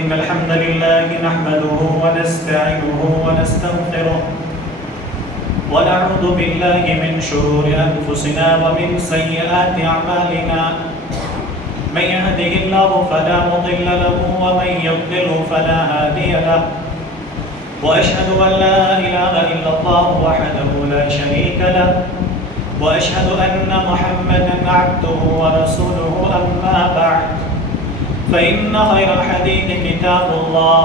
إن الحمد لله نحمده ونستعينه ونستغفره ونعوذ بالله من شرور أنفسنا ومن سيئات أعمالنا من يهده الله فلا مضل له ومن يضلل فلا هادي له وأشهد أن لا إله إلا الله وحده لا شريك له وأشهد أن محمدا عبده ورسوله أما بعد فإن خير الحديث كتاب الله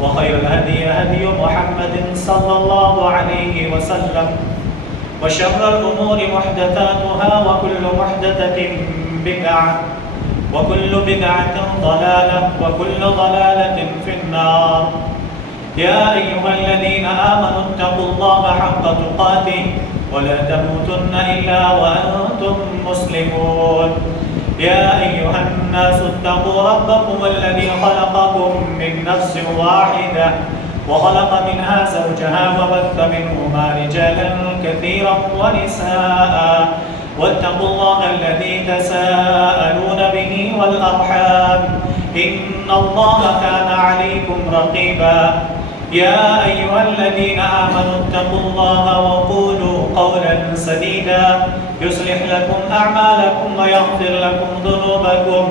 وخير الهدي هدي محمد صلى الله عليه وسلم وشر الأمور محدثاتها وكل محدثة بدعة وكل بدعة ضلالة وكل ضلالة في النار. يا أيها الذين آمنوا اتقوا الله حق تقاته ولا تموتن إلا وأنتم مسلمون. يا أيها الناس اتقوا ربكم الذي خلقكم من نفس واحدة وخلق منها زوجها وبث منهما رجالا كثيرا ونساء واتقوا الله الذي تساءلون به والأرحام إن الله كان عليكم رقيبا. يا أيها الذين آمنوا اتقوا الله وقولوا قولا سديدا يصلح لكم أعمالكم ويغفر لكم ذنوبكم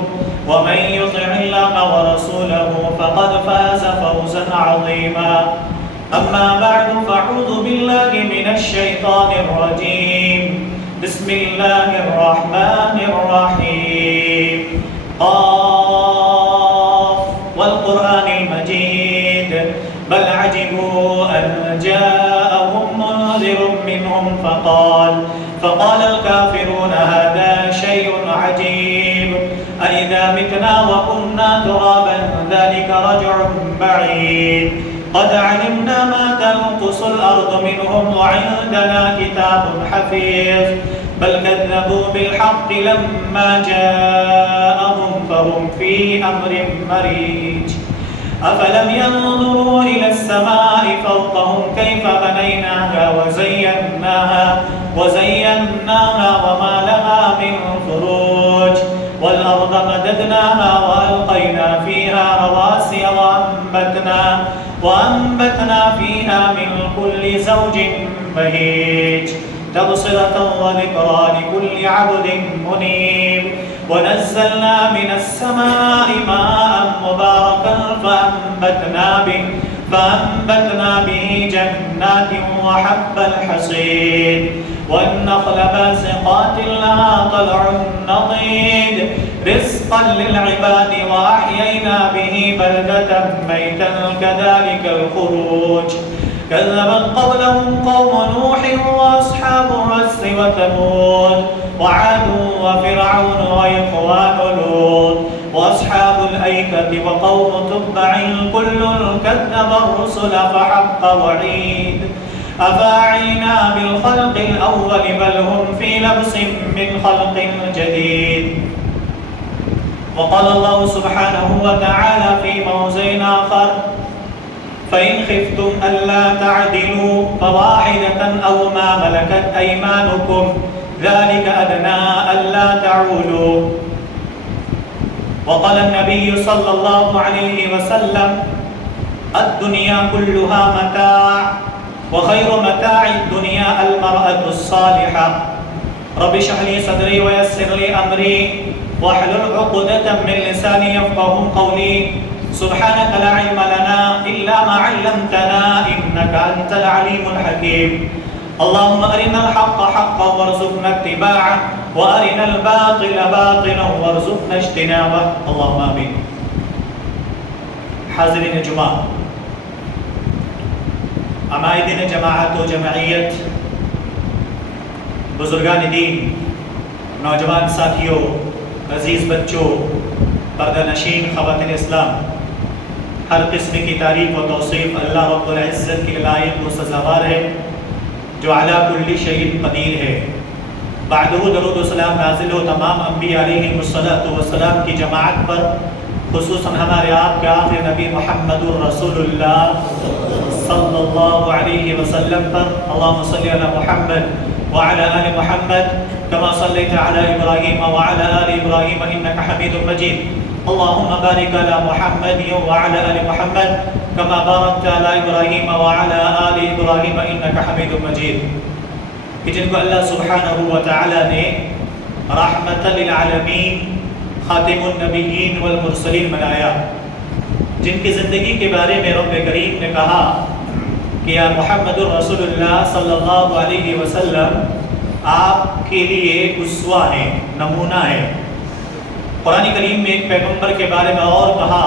ومن يطع الله ورسوله فقد فاز فوزا عظيما. أما بعد فأعوذ بالله من الشيطان الرجيم. بسم الله الرحمن الرحيم. قاف والقرآن المجيد بل عجبوا أن جاءهم منذر منهم فقال الكافرون هذا شيء عجيب أإذا متنا وكنا ترابا ذلك رجع بعيد قد علمنا ما تنقص الأرض منهم وعندنا كتاب حفيظ بل كذبوا بالحق لما جاءهم فهم في أمر مريج أفلم ينظروا إلى السماء فوقهم كيف بنيناها وزيناها وما لها من فروج والأرض مددناها وألقينا فيها رواسي وأنبتنا فيها من كل زوج بهيج تبصرة وذكرى لكل عبد منيب ونزلنا من السماء ماء مباركا فأنبتنا به جنات وحب الحصيد والنخل باسقات لها طلع نضيد رزقا للعباد وأحيينا به بلدة ميتا كذلك الخروج كذبت قبلهم قوم نوح وأصحاب الرس وثمود وعاد وفرعون وإخوان لوط وأصحاب الأيكة وقوم تبع كل كذب الرسل فحق وعيد أفاعينا بالخلق الأول بل هم في لبس من خلق جديد. وقال الله سبحانه وتعالى في موضع آخر فإن خفتم ألا تعدلوا فواحدة أو ما ملكت أيمانكم ذلك أدنى ألا تعولوا. وقال النبي صلى الله عليه وسلم الدنيا كلها متاع وخير متاع الدنيا المرأة الصالحة. رب اشرح لي صدري ويسر لي أمري واحلل عقدة من لساني يفقه قولي. سبحانك لا علم لنا إلا ما علمتنا إنك أنت العليم الحكيم. اللهم أرنا الحق حقا وارزقنا اتباعه وأرنا الباطل باطلا وارزقنا اجتنابه اللهم آمين. حاضرین جمعہ، عمائدین جماعت و جمعیت، بزرگان دین، نوجوان ساتھیوں، عزیز بچوں، پردہ نشین خواتین اسلام، ہر قسم کی تعریف و توصیف اللہ رب العزت کے لائق و سزاوار ہے جو علی کل شیء قدیر ہے. بعدہ درود و سلام نازل ہو تمام انبیاء علیہم الصلاۃ کی جماعت پر، خصوصاً ہمارے آپ کے آخر نبی محمد الرسول اللہ صلی اللہ علیہ وسلم پر. اللہم صلی علی محمد وعلى آل محمد كما صليت على إبراهيم وعلى آل إبراهيم إنك حميد مجيد. اللهم بارك على محمد وعلى آل محمد كما باركت على إبراهيم وعلى آل إبراهيم إنك حميد مجيد. کہ جن کو اللہ سبحانہ و تعالی نے رحمت للعالمین خاتم النبیین والمرسلین بنایا، جن کی زندگی کے بارے میں رب کریم نے کہا کہ یا محمد الرسول اللہ صلی اللہ علیہ وسلم آپ کے لیے اسوہ ہیں، نمونہ ہے۔ قرآن کریم میں ایک پیغمبر کے بارے میں اور کہا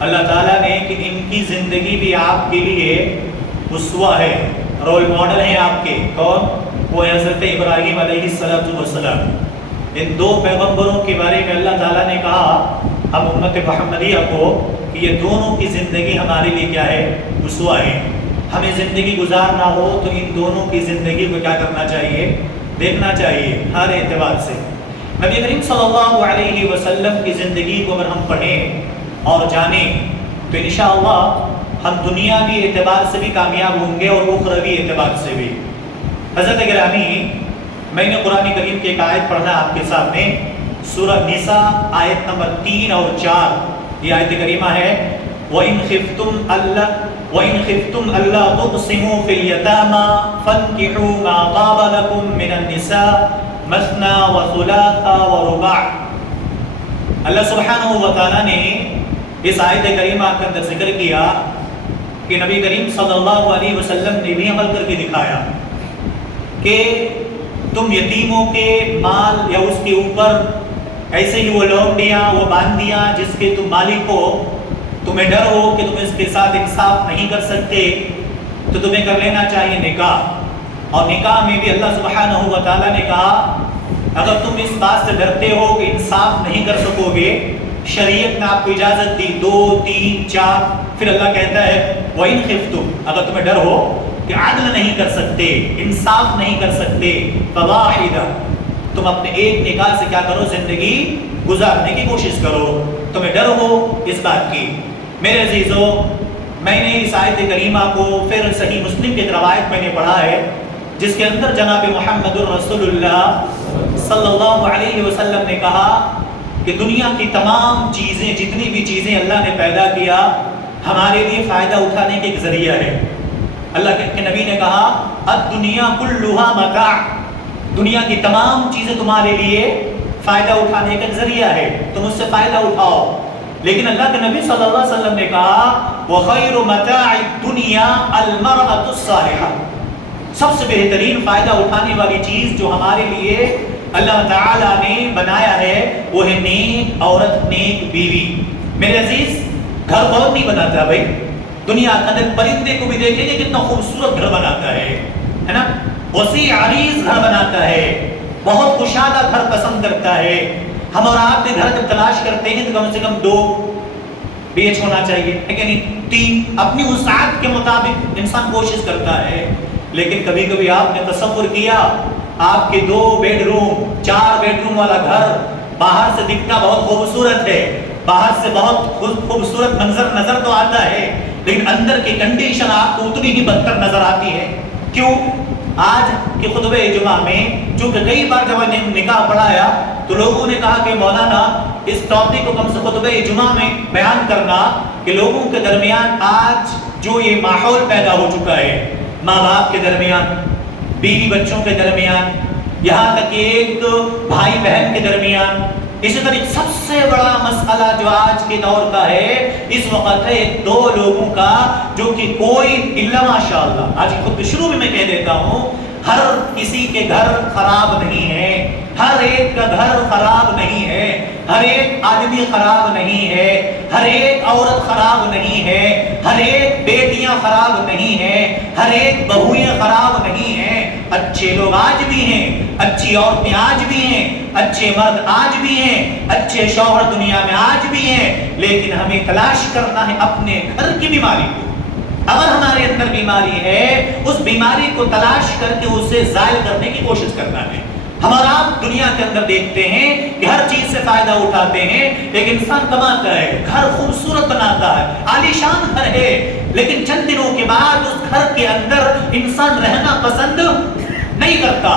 اللہ تعالیٰ نے کہ ان کی زندگی بھی آپ کے لیے اسوہ ہے، رول ماڈل ہیں آپ کے۔ کون؟ وہ حضرت ابراہیم علیہ السلام۔ ان دو پیغمبروں کے بارے میں اللہ تعالیٰ نے کہا ہم امت محمدیہ کو کہ یہ دونوں کی زندگی ہمارے لیے کیا ہے؟ اسوہ ہے۔ ہمیں زندگی گزارنا ہو تو ان دونوں کی زندگی کو کیا کرنا چاہیے؟ دیکھنا چاہیے ہر اعتبار سے۔ نبی کریم صلی اللہ علیہ وسلم کی زندگی کو اگر ہم پڑھیں اور جانیں تو انشاءاللہ ہم دنیاوی اعتبار سے بھی کامیاب ہوں گے اور اخروی اعتبار سے بھی۔ حضرت گرامی، میں نے قرآن کریم کی ایک آیت پڑھنا آپ کے سامنے، سورہ نساء آیت نمبر 3 اور 4۔ یہ آیت کریمہ ہے وَإِنْ خِفْتُمْ أَلَّا تُقْسِمُوا فِي الْيَتَامَى فَانكِحُوا مَا طَابَ لَكُم مِّنَ النِّسَاءِ مَثْنَىٰ وَثُلَاثَ وَرُبَاعَ۔ اللہ سبحانہ و تعالیٰ نے اس آیت کریمہ کے اندر ذکر کیا کہ نبی کریم صلی اللہ علیہ وسلم نے بھی عمل کر کے دکھایا کہ تم یتیموں کے مال یا اس کے اوپر ایسے ہی وہ لونڈیاں، وہ باندیاں جس کے تم مالک ہو، تمہیں ڈر ہو کہ تم اس کے ساتھ انصاف نہیں کر سکتے تو تمہیں کر لینا چاہیے نکاح۔ اور نکاح میں بھی اللہ سبحانہ و تعالیٰ نے کہا اگر تم اس بات سے ڈرتے ہو کہ انصاف نہیں کر سکو گے، شریعت نے آپ کو اجازت دی 2 3 4، پھر اللہ کہتا ہے وَإِنْ خِفْتُمْ، اگر تمہیں ڈر ہو کہ عدل نہیں کر سکتے، انصاف نہیں کر سکتے، فَوَاحِدَةً، تم اپنے ایک نکاح سے کیا کرو؟ زندگی گزارنے کی کوشش کرو۔ تمہیں ڈر ہو اس بات کی۔ میرے عزیزو، میں نے اس آیت کریمہ کو پھر صحیح مسلم کی ایک روایت میں نے پڑھا ہے جس کے اندر جناب محمد الرسول اللہ صلی اللہ علیہ وسلم نے کہا کہ دنیا کی تمام چیزیں، جتنی بھی چیزیں اللہ نے پیدا کیا ہمارے لیے فائدہ اٹھانے کے ایک ذریعہ ہے۔ اللہ کے نبی نے کہا الدنیا کلھا متاع، دنیا کی تمام چیزیں تمہارے لیے فائدہ اٹھانے کا ذریعہ ہے، تم اس سے فائدہ اٹھاؤ۔ لیکن اللہ کے نبی صلی اللہ علیہ وسلم نے کہا وَخَيْرُ مَتَاعِ الدُّنْيَا الْمَرْأَةُ الصَّالِحَةُ، سب سے بہترین فائدہ اٹھانے والی چیز جو ہمارے لیے اللہ تعالیٰ نے بنایا ہے وہ ہے نیک عورت، نیک بیوی۔ میرے عزیز، گھر کون نہیں بناتا بھائی؟ دنیا کے اندر پرندے کو بھی دیکھیں گے کتنا خوبصورت گھر بناتا ہے نا؟ وسیع عریض گھر بناتا ہے، بہت کشادہ گھر پسند کرتا ہے۔ ہم اور آپ نے گھر جب تلاش کرتے ہیں تو کم سے کم 2 BH ہونا چاہیے، یعنی 3، اپنی وسعت کے مطابق انسان کوشش کرتا ہے۔ لیکن کبھی کبھی آپ نے تصور کیا آپ کے 2 بیڈ روم 4 بیڈ روم والا گھر باہر سے دکھنا بہت خوبصورت ہے، باہر سے بہت خوبصورت منظر نظر تو آتا ہے، لیکن اندر کی کنڈیشن آپ کو اتنی ہی بدتر نظر آتی ہے۔ کیوں؟ آج کے خطبہ جمعہ میں چونکہ کئی بار جب میں نے نکاح پڑھایا تو لوگوں نے کہا کہ مولانا اس ٹاپک کو کم سے خطبہ جمعہ میں بیان کرنا کہ لوگوں کے درمیان آج جو یہ ماحول پیدا ہو چکا ہے، ماں باپ کے درمیان، بیوی بچوں کے درمیان، یہاں تک کہ ایک بھائی بہن کے درمیان، اسی طرح سب سے بڑا مسئلہ جو آج کے دور کا ہے اس وقت ہے 2 لوگوں کا جو کہ کوئی الا ماشاءاللہ، آج خود شروع میں کہہ دیتا ہوں، ہر کسی کے گھر خراب نہیں ہے، ہر ایک کا گھر خراب نہیں ہے، ہر ایک آدمی خراب نہیں ہے، ہر ایک عورت خراب نہیں ہے، ہر ایک بیٹیاں خراب نہیں ہے، ہر ایک بہویں خراب نہیں ہیں۔ اچھے لوگ آج بھی ہیں، اچھی عورتیں آج بھی ہیں، اچھے مرد آج بھی ہیں، اچھے شوہر دنیا میں آج بھی ہیں، لیکن ہمیں تلاش کرنا ہے اپنے گھر کی بیماری کو۔ اگر ہمارے اندر بیماری ہے اس بیماری کو تلاش کر کے اسے زائل کرنے کی کوشش کرنا ہے۔ ہمارا آپ دنیا کے اندر دیکھتے ہیں کہ ہر چیز سے فائدہ اٹھاتے ہیں، لیکن انسان کماتا ہے، گھر خوبصورت بناتا ہے، عالیشان گھر ہے، لیکن چند دنوں کے بعد اس گھر کے اندر انسان رہنا پسند نہیں کرتا،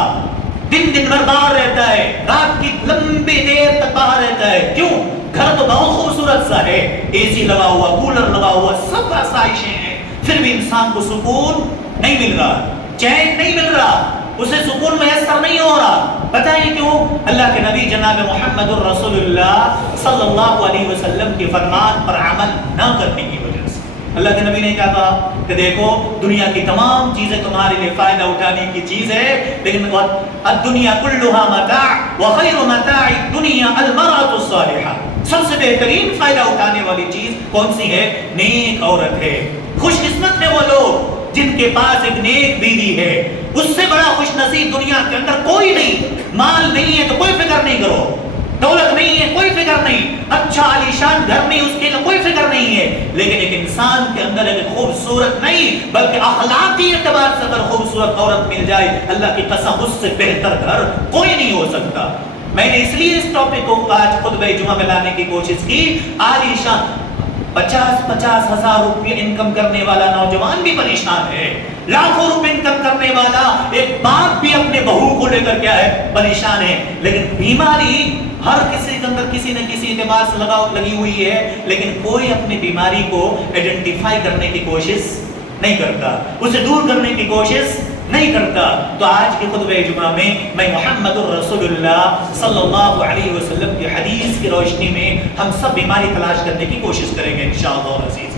دن بھر باہر رہتا ہے، رات کی لمبی دیر تک باہر رہتا ہے۔ کیوں؟ گھر تو بہت خوبصورت سا ہے، اے سی لگا ہوا، کولر لگا ہوا، سب آسائشیں ہیں، پھر بھی انسان کو سکون نہیں مل رہا، چین نہیں مل رہا، اسے سکون میسر نہیں ہو رہا. پتہ ہے کیوں؟ اللہ کے نبی جناب محمد الرسول اللہ صلی اللہ علیہ وسلم کے فرمان پر عمل نہ کرنے کی وجہ سے. اللہ کے نبی نے کیا کہا کہ دیکھو دنیا کی تمام چیزیں تمہارے لیے فائدہ اٹھانے کی چیز ہے، لیکن الدنیا کلھا متاع وخیر متاع الدنیا المرأة الصالحہ. سب سے بہترین فائدہ اٹھانے والی چیز کون سی ہے؟ نیک عورت ہے. خوش قسمت ہے وہ لوگ جن کے پاس ایک نیک بیوی ہے. اس سے بڑا خوش نصیب دنیا کے اندر کوئی نہیں. مال نہیں ہے تو کوئی فکر نہیں کرو، دولت نہیں ہے کوئی فکر نہیں، اچھا عالیشان گھر نہیں اس کے لیے کوئی فکر نہیں ہے، لیکن ایک انسان کے اندر ایک خوبصورت نہیں بلکہ اخلاقی اعتبار سے اگر خوبصورت عورت مل جائے، اللہ کی قسم اس سے بہتر گھر کوئی نہیں ہو سکتا. میں نے اس لیے اس ٹاپک کو آج خطبہ جمعہ میں لانے کی کوشش کی. عالیشان 50 ہزار روپے انکم کرنے والا نوجوان بھی پریشان ہے، لاکھوں روپے انکم کرنے والا ایک باپ بھی اپنے بہو کو لے کر کیا ہے؟ پریشان ہے. لیکن بیماری ہر کسی کے اندر کسی نہ کسی اعتبار سے لگی ہوئی ہے، لیکن کوئی اپنی بیماری کو آئیڈینٹیفائی کرنے کی کوشش نہیں کرتا، اسے دور کرنے کی کوشش نہیں کرتا. تو آج کے خطبہ جمعہ میں محمد الرسول اللہ صلی اللہ علیہ وسلم کی حدیث کی روشنی میں ہم سب بیماری تلاش کرنے کی کوشش کریں گے انشاءاللہ العزیز.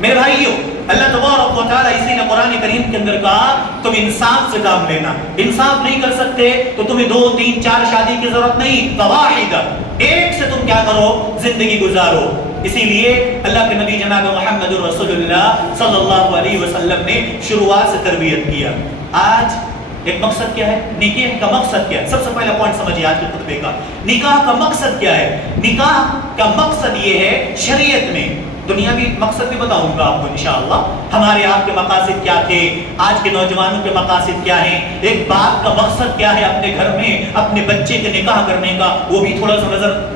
میرے بھائیو، اللہ تبارک و تعالیٰ اسی نے قرآن کریم کے اندر کہا تم انصاف سے کام لینا. انصاف نہیں کر سکتے تو تمہیں 2 3 4 شادی کی ضرورت نہیں، فواحدہ ایک سے تم کیا کرو؟ زندگی گزارو. اسی لیے اللہ کے نبی جناب محمد الرسول اللہ صلی اللہ علیہ وسلم نے شروعات سے تربیت کیا. آج ایک مقصد کیا ہے؟ نکاح کا مقصد کیا ہے؟ سب سے پہلا پوائنٹ سمجھیے آج کے خطبے کا. نکاح کا مقصد کیا ہے؟ نکاح کا مقصد یہ ہے شریعت میں، دنیاوی مقصد بھی بتاؤں گا آپ کو انشاءاللہ. ہمارے آپ کے مقاصد کیا تھے، آج کے نوجوانوں کے مقاصد کیا ہیں، ایک باپ کا مقصد کیا ہے اپنے گھر میں اپنے بچے کے نکاح کرنے کا، وہ بھی تھوڑا سا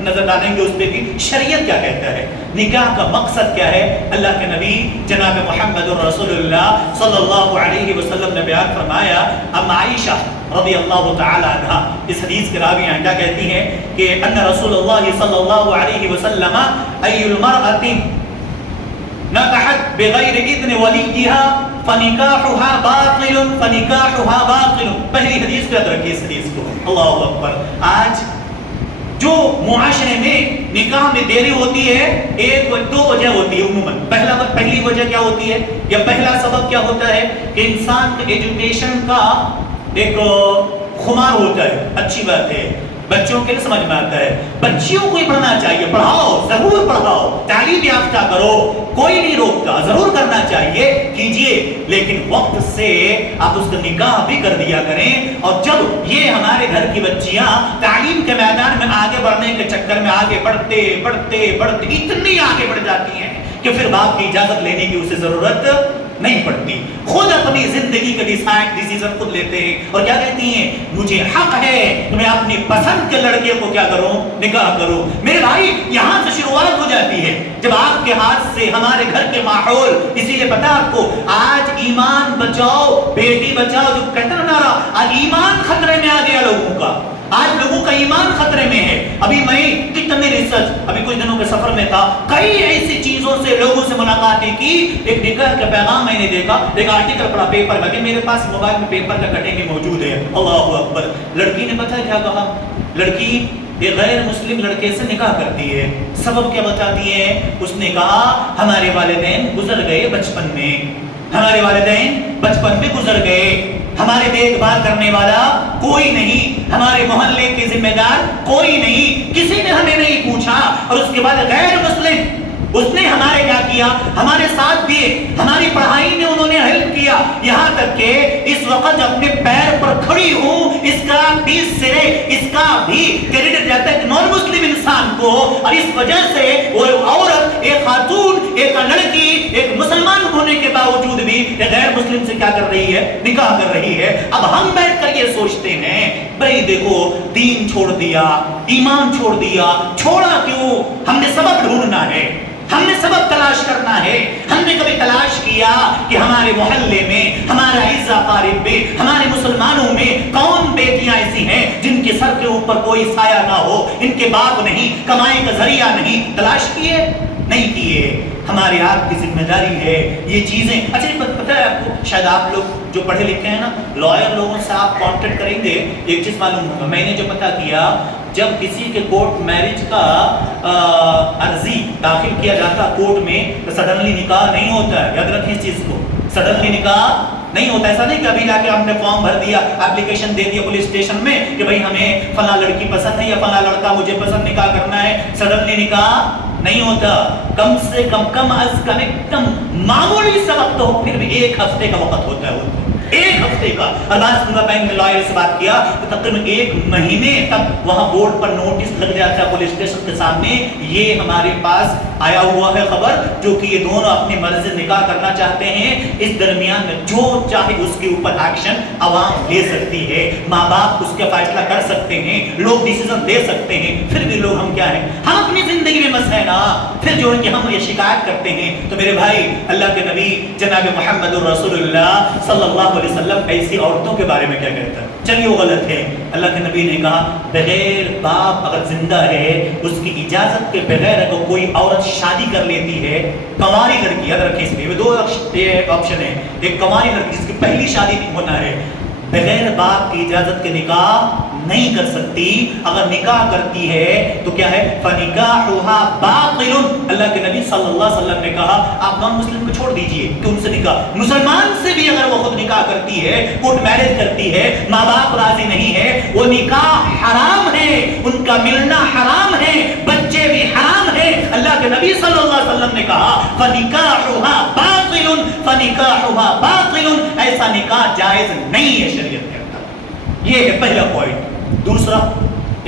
نظر ڈالیں گے. اس پہ بھی شریعت کیا کہتا ہے، نکاح کا مقصد کیا ہے. اللہ کے نبی جناب محمد الرسول اللہ صلی اللہ علیہ وسلم نے بیان فرمایا. ام عائشہ رضی اللہ تعالی عنہ اس حدیث کے راوی ہیں، کیا کہتی ہیں کہ ان رسول اللہ صلی اللہ علیہ وسلم ای المرأة نکحت بغیر اذن ولیها فنکاحها باطل. پہلی حدیث پہ رکھیے اس حدیث کو. اللہ اکبر. آج جو معاشرے میں نکاح میں دیری ہوتی ہے، ایک 2 وجہ ہوتی ہے عموماً. پہلی وجہ کیا ہوتی ہے یا پہلا سبب کیا ہوتا ہے کہ انسان کے ایجوکیشن کا ایک خمار ہوتا ہے. اچھی بات ہے، بچوں کے لیے سمجھ میں آتا ہے، بچیوں کو ہی پڑھنا چاہیے، پڑھاؤ ضرور پڑھاؤ، تعلیم یافتہ کرو، کوئی نہیں روکتا، ضرور کرنا چاہیے، کیجئے، لیکن وقت سے آپ اس کا نکاح بھی کر دیا کریں. اور جب یہ ہمارے گھر کی بچیاں تعلیم کے میدان میں آگے بڑھنے کے چکر میں آگے بڑھتے اتنی آگے بڑھ جاتی ہیں کہ پھر باپ کی اجازت لینے کی اسے ضرورت نہیں پڑتی، خود اپنی زندگی کا ڈیسیزن خود لیتے ہیں اور کیا کہتی ہیں مجھے حق ہے کہ میں اپنی پسند کے لڑکے کو کیا کروں؟ نکاح کروں. میرے بھائی یہاں سے شروعات ہو جاتی ہے جب آپ کے ہاتھ سے ہمارے گھر کے ماحول. اسی لیے پتا آپ کو آج ایمان بچاؤ بیٹی بچاؤ جو کہتے ہیں نا، آج ایمان خطرے میں آ گیا لوگوں کا، آج لوگوں کا ایمان خطرے میں ہے. ابھی میں کتنے ریسرچ ابھی کچھ دنوں کے سفر میں تھا، کئی ایسی چیزوں سے لوگوں سے ملاقاتیں کی. ایک نکاح کا پیغام میں نے دیکھا، ایک آرٹیکل پڑھا پیپر میں، میرے پاس موبائل میں پیپر کا کٹنگ موجود ہے. اللہ اکبر. لڑکی نے پتہ کیا کہا؟ لڑکی ایک غیر مسلم لڑکے سے نکاح کرتی ہے. سبب کیا بتاتی ہے؟ اس نے کہا ہمارے والدین گزر گئے بچپن میں، ہمارے والدین بچپن میں گزر گئے، ہمارے دیکھ بھال کرنے والا کوئی نہیں، ہمارے محلے کے ذمہ دار کوئی نہیں، کسی نے ہمیں نہیں پوچھا. اور اس کے بعد غیر مسلم اس نے ہمارے کیا کیا؟ ہمارے ساتھ دیے، ہماری پڑھائی میں انہوں نے ہیلپ کیا، یہاں تک کہ اس وقت اپنے پیر پر کھڑی ہوں. اس کا 20 سرے اس کا بھی کریڈٹ جاتا ہے نان مسلم انسان کو. اور اس وجہ سے وہ عورت، ایک خاتون، ایک لڑکی، ایک مسلمان ہونے کے باوجود بھی غیر مسلم سے کیا کر رہی ہے؟ نکاح کر رہی ہے. اب ہم بیٹھ کر یہ سوچتے ہیں بھائی دیکھو دین چھوڑ دیا، ایمان چھوڑ دیا، چھوڑا کیوں؟ ہم نے سبب ڈھونڈنا ہے، ہم نے سبب تلاش کرنا کرنا ہے. ہم نے کبھی تلاش کیا کہ ہمارے محلے میں، ہمارا عزا قارب میں، ہمارے مسلمانوں میں کون بیٹیاں ایسی ہیں جن کے سر کے اوپر کوئی سایہ نہ ہو، ان کے باپ نہیں، کمائی کا ذریعہ نہیں؟ تلاش کیے؟ نہیں کیے. ہمارے آپ کی ذمہ داری ہے یہ چیزیں. اچھا پتہ ہے آپ کو، شاید آپ لوگ جو پڑھے لکھے ہیں نا، لائر لوگوں سے آپ کانٹیکٹ کریں گے، ایک چیز معلوم ہوگا. میں نے جو پتہ کیا، جب کسی کے کورٹ میرج کا عرضی داخل کیا جاتا کورٹ میں تو سڈنلی نکاح نہیں ہوتا ہے. یاد رکھیں اس چیز کو، سڈنلی نکاح نہیں ہوتا. ایسا نہیں کہ ابھی جا کے ہم نے فارم بھر دیا، اپلیکیشن دے دیا پولیس اسٹیشن میں کہ بھائی ہمیں فلاں لڑکی پسند ہے یا فلاں لڑکا مجھے پسند، نکاح کرنا ہے. سڈنلی نکاح نہیں ہوتا. کم سے کم از کم معمولی سا وقت ہو، پھر بھی 1 ہفتے کا وقت ہوتا ہے. 1 ہفتے کا. اور بعض بینک میں لائر سے بات کیا تو تقریباً 1 مہینے تک وہاں بورڈ پر نوٹس لگ جاتا ہے پولیس اسٹیشن کے سامنے، یہ ہمارے پاس آیا ہوا ہے خبر، جو کہ یہ دونوں اپنی مرضی سے نکاح کرنا چاہتے ہیں. اس درمیان میں جو چاہے اس کے اوپر ایکشن عوام لے سکتی ہے، ماں باپ اس کا فیصلہ کر سکتے ہیں، لوگ ڈیسیزن دے سکتے ہیں. پھر بھی لوگ ہم کیا ہیں، ہم اپنی زندگی میں مست ہے نا. پھر جو ہے کہ ہم یہ شکایت کرتے ہیں. تو میرے بھائی، اللہ کے نبی جناب محمد الرسول اللہ صلی اللہ علیہ وسلم ایسی عورتوں کے بارے میں کیا کہتا ہے؟ چلیے وہ غلط ہے. اللہ کے نبی نے کہا بغیر باپ اگر زندہ ہے، اس کی اجازت کے بغیر اگر کوئی عورت شادی کر لیتی ہے، کنواری لڑکی، یاد رکھیں اس میں 2 آپشن ہیں. ایک کنواری لڑکی جس کی پہلی شادی ہونا ہے، بغیر باپ کی اجازت کے نکاح نہیں کر سکتی. اگر نکاح کرتی ہے تو کیا ہے؟ فَنِكَاحُهَا بَاطِلٌ. اللہ کے نبی صلی اللہ علیہ وسلم نے کہا آپ نان مسلم کو چھوڑ دیجئے کہ ان سے نکاح، مسلمان سے بھی اگر وہ خود نکاح کرتی ہے، کورٹ میرج کرتی ہے، ماں باپ راضی نہیں ہے، وہ نکاح حرام ہے، ان کا ملنا حرام ہے، بچے بھی حرام ہے. اللہ کے نبی صلی اللہ علیہ وسلم نے کہا فَنِكَاحُهَا بَاطِلٌ فَنِكَاحُهَا بَاطِلٌ. ایسا نکاح جائز نہیں ہے شریعت کے اندر. یہ ہے پہلا پوائنٹ. دوسرا،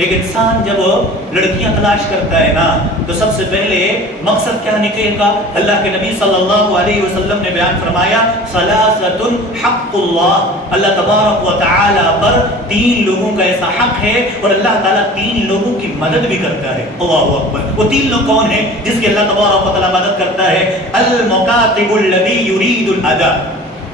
ایک انسان جب لڑکیاں تلاش کرتا ہے نا تو سب سے پہلے مقصد کیا نکلے گا؟ اللہ کے نبی صلی اللہ علیہ وسلم نے بیان فرمایا ثلاثۃ حق اللہ. اللہ تبارک و تعالی پر 3 لوگوں کا ایسا حق ہے اور اللہ تعالیٰ 3 لوگوں کی مدد بھی کرتا ہے. اللہ اکبر. وہ 3 لوگ کون ہیں جس کی اللہ تبارک و تعالیٰ مدد کرتا ہے؟ المکاتب الذی یرید الادا.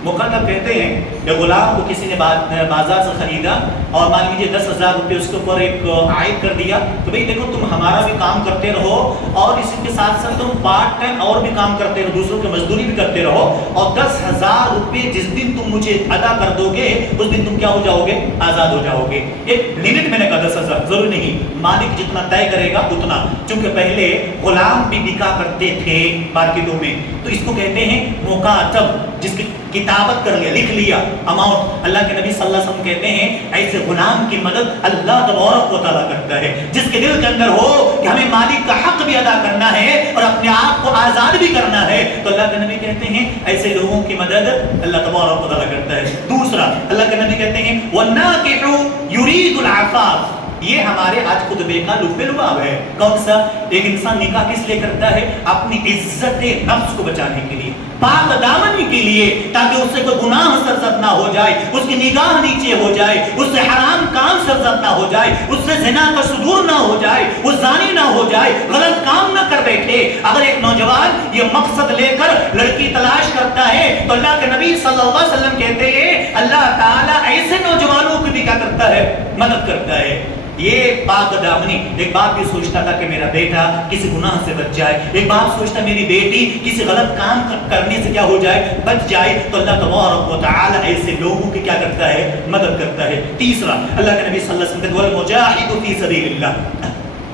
مکاتب کہتے ہیں کہ غلام کو کسی نے بازار سے خریدا اور مان لیجیے 10,000 روپے اس کے اوپر ایک عائد کر دیا تو بھئی دیکھو تم ہمارا بھی کام کرتے رہو اور اسی کے ساتھ ساتھ تم پارٹ ٹائم اور بھی کام کرتے رہو، دوسروں کی مزدوری بھی کرتے رہو، اور 10,000 روپے جس دن تم مجھے ادا کر دو گے اس دن تم کیا ہو جاؤ گے؟ آزاد ہو جاؤ گے. ایک لمٹ میں نے کہا 10,000 ضرور نہیں، مالک جتنا طے کرے گا اتنا. چونکہ پہلے غلام بھی بکا کرتے تھے مارکیٹوں میں، تو اس کو کہتے ہیں مکاتب، جس کی کتابت کر لیا، لکھ لیا اماؤنٹ. اللہ کے نبی صلی اللہ علیہ وسلم کہتے ہیں ایسے غلام کی مدد اللہ تبارک و تعالیٰ کرتا ہے. جس کے دل کے اندر ہو کہ ہمیں مالک کا حق بھی ادا کرنا ہے اور اپنے آپ کو آزاد بھی کرنا ہے، تو اللہ کے نبی کہتے ہیں ایسے لوگوں کی مدد اللہ تبارک و تعالیٰ کرتا ہے. دوسرا، اللہ کے نبی کہتے ہیں وَالنَّاكِحُ يُرِيدُ الْعَفَافَ. یہ ہمارے آج خطبے کا لب لباب ہے. کون سا؟ ایک انسان نکاح کس لیے کرتا ہے؟ اپنی عزت نفس کو بچانے کے لیے، پاک دامنی کے لیے، تاکہ اس سے کوئی گناہ سرزد نہ ہو جائے، اس کی نگاہ نیچے ہو جائے، اس سے حرام کام سرزد نہ ہو جائے، اس سے زنا کا صدور نہ ہو جائے، وہ زانی نہ ہو جائے، غلط کام نہ کر بیٹھے. اگر ایک نوجوان یہ مقصد لے کر لڑکی تلاش کرتا ہے تو اللہ کے نبی صلی اللہ علیہ وسلم کہتے ہیں اللہ تعالیٰ ایسے نوجوانوں کو بھی کیا کرتا ہے؟ مدد کرتا ہے. یہ پاک دامنی. ایک باپ بھی سوچتا تھا کہ میرا بیٹا کسی گناہ سے بچ جائے، ایک باپ سوچتا میری بیٹی کسی غلط کام کرنے سے کیا ہو جائے؟ بچ جائے. تو اللہ تبارک و تعالی ایسے لوگوں کی کیا کرتا ہے؟ مدد کرتا ہے. تیسرا، اللہ کے نبی صلی اللہ علیہ وسلم والمجاہد فی سبیل اللہ،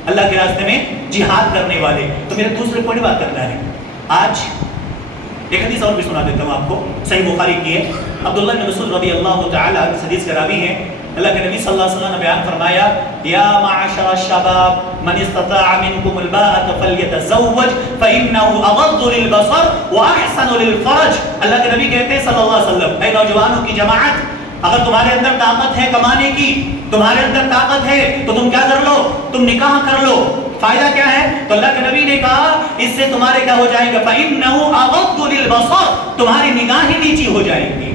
اللہ کے راستے میں جہاد کرنے والے. تو میرے دوسرے پوائنٹ بات کرنا ہے. آج ایک حدیث اور بھی سنا دیتا ہوں آپ کو، صحیح بخاری کی ہے. عبداللہ بن مسعود رضی اللہ تعالی عنہ حدیث کے راوی ہیں. اللہ کے نبی صلی اللہ علیہ وسلم نے بیان فرمایا یا معاشر الشباب من استطاع منکم الباءة فلیتزوج فإنه اغض للبصر واحسن للفرج. اللہ کے نبی کہتے ہیں صلی اللہ علیہ وسلم، اے نوجوانوں کی جماعت، اگر تمہارے اندر طاقت ہے کمانے کی، تمہارے اندر طاقت ہے تو تم کیا کر لو؟ تم نکاح کر لو. فائدہ کیا ہے؟ تو اللہ کے نبی نے کہا اس سے تمہارے کیا ہو جائے گا؟ فإنه اغض للبصر، تمہاری نگاہیں نیچی ہو جائیں گی.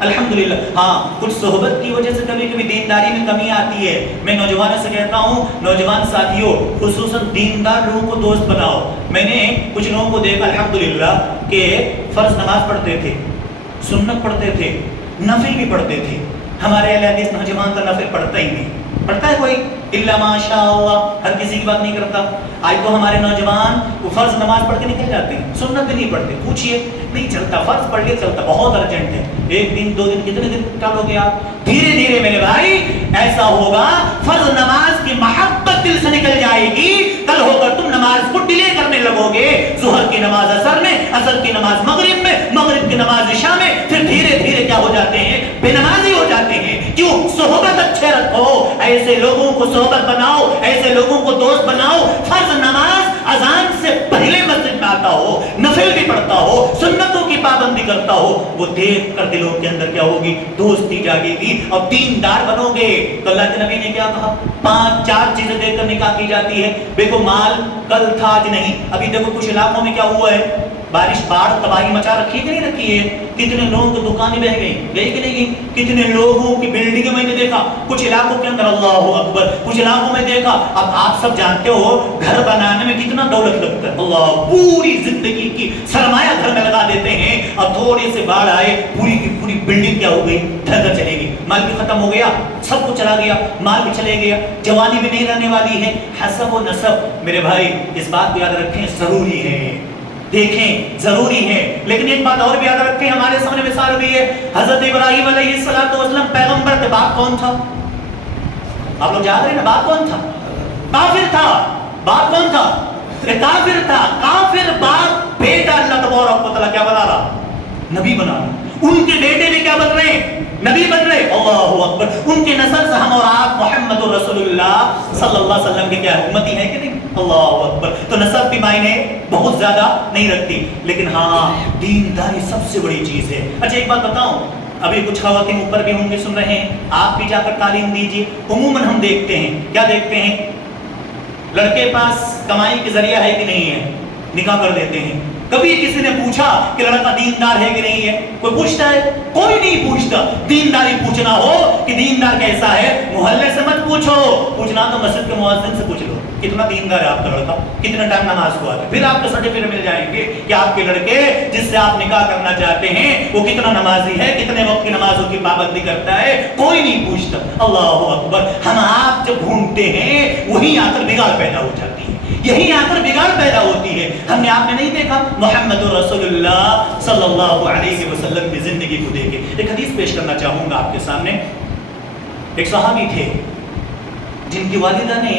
الحمدللہ. ہاں کچھ صحبت کی وجہ سے کبھی کبھی دینداری میں کمی آتی ہے. میں نوجوانوں سے کہتا ہوں، نوجوان ساتھیوں خصوصاً دیندار لوگوں کو دوست بناؤ. میں نے کچھ لوگوں کو دیکھا الحمدللہ کہ فرض نماز پڑھتے تھے، سنت پڑھتے تھے، نفل بھی پڑھتے تھے. ہمارے اہل حدیث نوجوان تو نفل پڑھتا ہی نہیں. پڑھتا ہے کوئی؟ الا ماشاء اللہ، ہر کسی کی بات نہیں کرتا. آج تو ہمارے نوجوان وہ فرض نماز پڑھ کے نکل جاتے ہیں، سنت بھی نہیں پڑھتے. پوچھئے نہیں چلتا، فرض پڑھ لیا چلتا، بہت ارجنٹ ہے. ایک دن دو دن کتنے دن ٹالو گے آپ؟ دھیرے دھیرے میرے بھائی ایسا ہوگا فرض نماز کی محبت دل سے نکل جائے گی. کل ہو کر تم نماز کو ڈیلے کرنے لگو گے. ظہر کی نماز عصر میں، عصر کی نماز مغرب میں، مغرب کی نماز عشاء میں، پھر دھیرے دھیرے کیا ہو جاتے ہیں؟ بے نمازی ہو جاتے ہیں. کیوں؟ صحبت اچھے رکھو، ایسے لوگوں کو صحبت بناؤ، ایسے لوگوں کو دوست بناؤ. فرض نماز اذان سے پہلے مسجد میں آتا ہو، نفل بھی پڑھتا ہو، سنتوں کی پابندی کرتا ہو، وہ دیکھ کر دلوں کے اندر کیا ہوگی؟ دوستی جاگے گی اور دیندار بنو گے. تو اللہ کے نبی نے کیا کہا؟ 5-4 چیزیں دیکھ کر نکاح کی جاتی ہے. دیکھو مال کل تھا آج نہیں. ابھی دیکھو کچھ علاقوں میں کیا ہوا ہے؟ بارش باڑھ تباہی مچا رکھی کہ نہیں رکھی ہے؟ کتنے لوگوں کی دکانیں بہ گئی، گئی کہ نہیں گئی؟ کتنے لوگوں کی بلڈنگیں میں نے دیکھا. کچھ علاقوں کے اندر اللہ اکبر، کچھ علاقوں میں دیکھا. اب آپ سب جانتے ہو گھر بنانے میں کتنا دولت لگتا ہے. اللہ پوری زندگی کی سرمایہ گھر میں لگا دیتے ہیں اور تھوڑے سے باڑھ آئے پوری کی پوری بلڈنگ کیا ہو گئی؟ ڈھہ چلے گی. مال بھی ختم ہو گیا، سب کچھ چلا گیا، مال بھی چلے گیا، جوانی بھی نہیں رہنے والی ہے. حسب و نسب میرے بھائی اس بات کو یاد رکھیں ضروری ہے، دیکھیں ضروری ہے. لیکن ایک بات اور بھی یاد رکھیں، ہمارے سامنے مثال بھی ہے. حضرت ابراہیم علیہ السلام پیغمبر تھے. باپ کون تھا؟ آپ لوگ یاد رہے نا، باپ کون تھا؟ کافر تھا. باپ کون تھا؟ کافر تھا. کافر باپ بیٹا اللہ تبارک و تعالیٰ کیا بنا رہا؟ نبی بنا رہا. ان کے بیٹے بھی کیا بن رہے ہیں؟ نبی بن رہے. اللہ اکبر. ان کے نسل سے ہم اور آپ محمد رسول اللہ صلی اللہ علیہ وسلم کے کیا امتی ہیں کہ نہیں؟ اللہ اکبر. تو نسب بھی معنی بہت زیادہ نہیں رکھتی، لیکن ہاں دینداری سب سے بڑی چیز ہے. اچھا ایک بات بتاؤں، ابھی کچھ خواتین اوپر بھی ہوں گے سن رہے ہیں، آپ بھی جا کر تعلیم دیجیے. عموماً ہم دیکھتے ہیں، کیا دیکھتے ہیں؟ لڑکے پاس کمائی کے ذریعہ ہے کہ نہیں ہے، نکاح کر دیتے ہیں. کبھی کسی نے پوچھا کہ لڑکا دیندار ہے کہ نہیں ہے؟ کوئی پوچھتا ہے؟ کوئی نہیں پوچھتا. دینداری پوچھنا ہو کہ دیندار کیسا ہے، محلے سے مت پوچھو، پوچھنا تو مسجد کے مؤذن سے پوچھ لو کتنا دیندار ہے آپ کا لڑکا، کتنا ٹائم نماز کو آتا ہے. پھر آپ کو سرٹیفکیٹ مل جائیں گے کہ آپ کے لڑکے جس سے آپ نکاح کرنا چاہتے ہیں وہ کتنا نمازی ہے، کتنے وقت کی نمازوں کی پابندی کرتا ہے. کوئی نہیں پوچھتا. اللہ اکبر. ہم آپ جب ڈھونڈتے ہیں وہیں آ کر بگاڑ پیدا ہو جاتی ہے، یہی آ کر بگاڑ پیدا ہوتی ہے. ہم نے آپ نے نہیں دیکھا محمد رسول اللہ صلی اللہ علیہ وسلم کی زندگی کو دیکھے. ایک حدیث پیش کرنا چاہوں گا آپ کے سامنے. ایک صحابی تھے جن کی والدہ نے